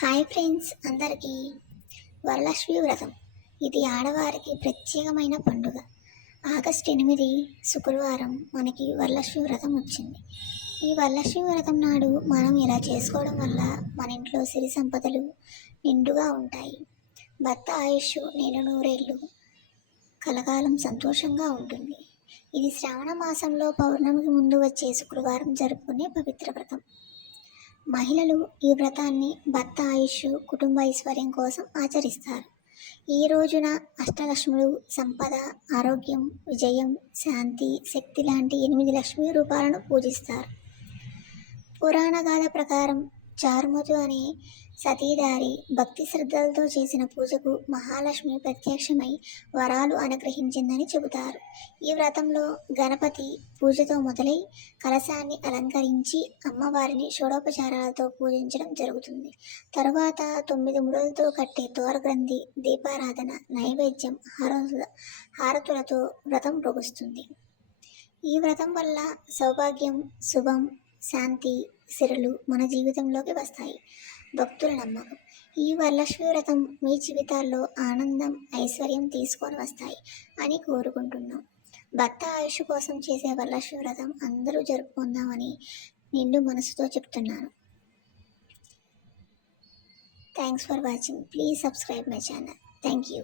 Hi friends, అందరికీ వరలక్ష్మి వ్రతం. ఇది ఆడవారికి ప్రత్యేకమైన పండుగ. ఆగస్టు 8 శుక్రవారం మనకి వరలక్ష్మి వ్రతం వచ్చింది. ఈ వరలక్ష్మి వ్రతం నాడు మనం ఇలా చేసుకోవడం వల్ల మన ఇంట్లో సిరి సంపదలు నిండుగా ఉంటాయి. భర్త ఆయుష్ నేను నూరేళ్ళు కలకాలం సంతోషంగా ఉంటుంది. ఇది శ్రావణ మాసంలో పౌర్ణమికి ముందు వచ్చే శుక్రవారం జరుపుకునే పవిత్ర వ్రతం. మహిళలు ఈ వ్రతాన్ని భర్త ఆయుష్, కుటుంబ ఐశ్వర్యం కోసం ఆచరిస్తారు. ఈ రోజున అష్టలక్ష్ములు, సంపద, ఆరోగ్యం, విజయం, శాంతి, శక్తి లాంటి 8 లక్ష్మీ రూపాలను పూజిస్తారు. పురాణ గాథ ప్రకారం చారుమతి అనే సతీదారి భక్తి శ్రద్ధలతో చేసిన పూజకు మహాలక్ష్మి ప్రత్యక్షమై వరాలు అనుగ్రహించిందని చెబుతారు. ఈ వ్రతంలో గణపతి పూజతో మొదలై కలశాన్ని అలంకరించి అమ్మవారిని షోడోపచారాలతో పూజించడం జరుగుతుంది. తరువాత 9 ముడులతో కట్టే తోరగ్రంథి, దీపారాధన, నైవేద్యం, హారతులతో వ్రతం ముగుస్తుంది. ఈ వ్రతం వల్ల సౌభాగ్యం, శుభం, శాంతి, సిరులు మన జీవితంలోకి వస్తాయి. భక్తుల నమ్మకం. ఈ వరలక్ష్మి వ్రతం మీ జీవితాల్లో ఆనందం, ఐశ్వర్యం తీసుకొని వస్తాయి అని కోరుకుంటున్నాం. భర్త ఆయుష్ కోసం చేసే వరలక్ష్మి వ్రతం అందరూ జరుపుకుందామని నిండు మనసుతో చెప్తున్నాను. Thanks for watching. Please subscribe my channel. Thank you.